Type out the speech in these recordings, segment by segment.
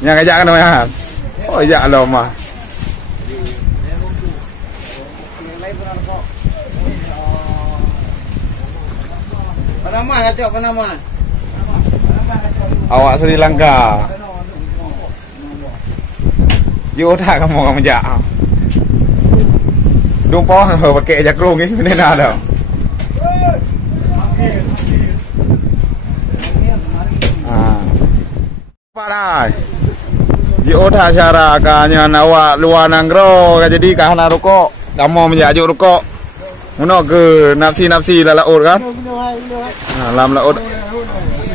Yang ajak kan ya. Oh ajak lo mah. Panama kacau Panama. Awak Sri Lanka. Yo dah kamu ajak. Dumpong pakai jakrung ni mana dah. Parai. Jio dah cara kanya awak luar nanggro jadi kahana rokok. Kamu menjadi rokok. Muno ke nafsi la laut kan? Lam laut.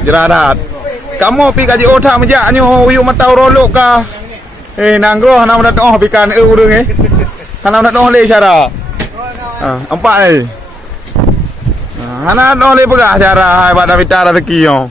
Jeradat. Kamu pi ka jio dah menjak nyo uyuk matau rolok ka. Nanggro hana mendat oh pikan urang hana mendat oh le cara. Empat ni. Hana no le pegah cara hai pada vitara rezeki yo.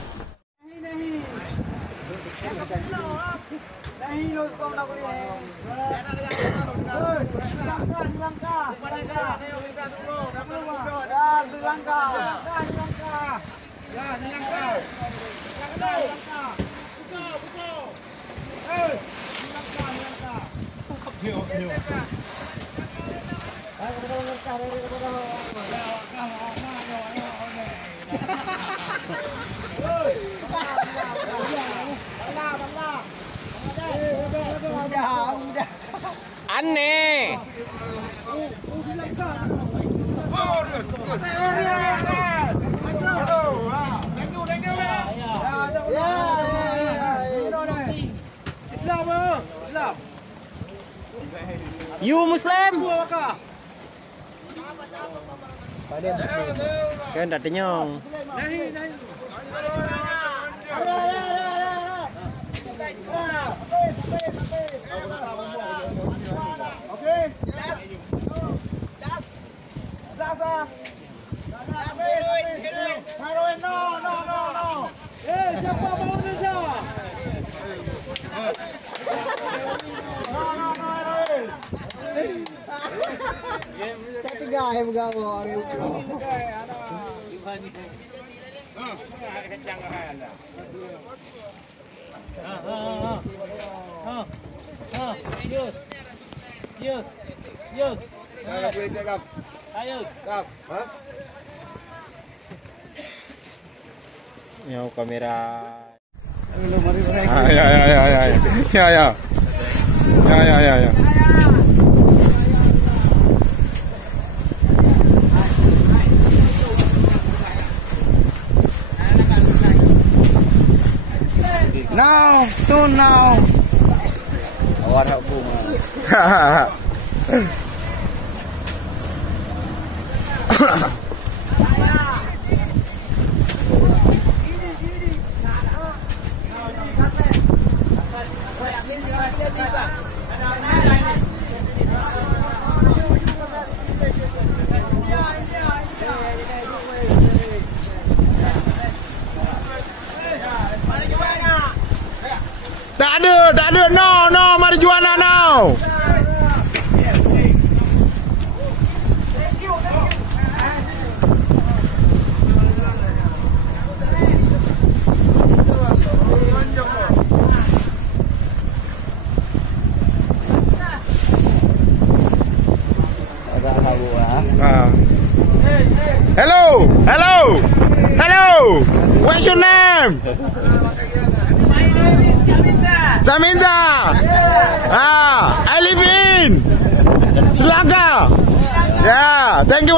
Aneh. Islam. You Muslim? Kan tak tenyong. Nyaw kamera. Ya. Now, soon now. Awak nak bunga. Tak ada, no, marijuana no. Hello. What's your name? Zaminza. I live in Sri Lanka. Yeah, thank you.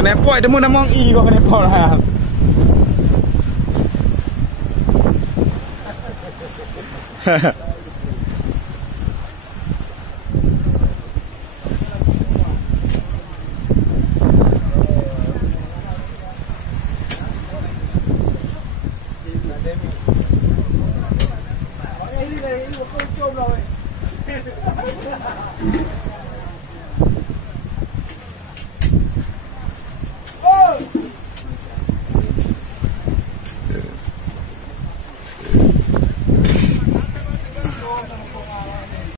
Kena poi temu nama I kau kena poi lah.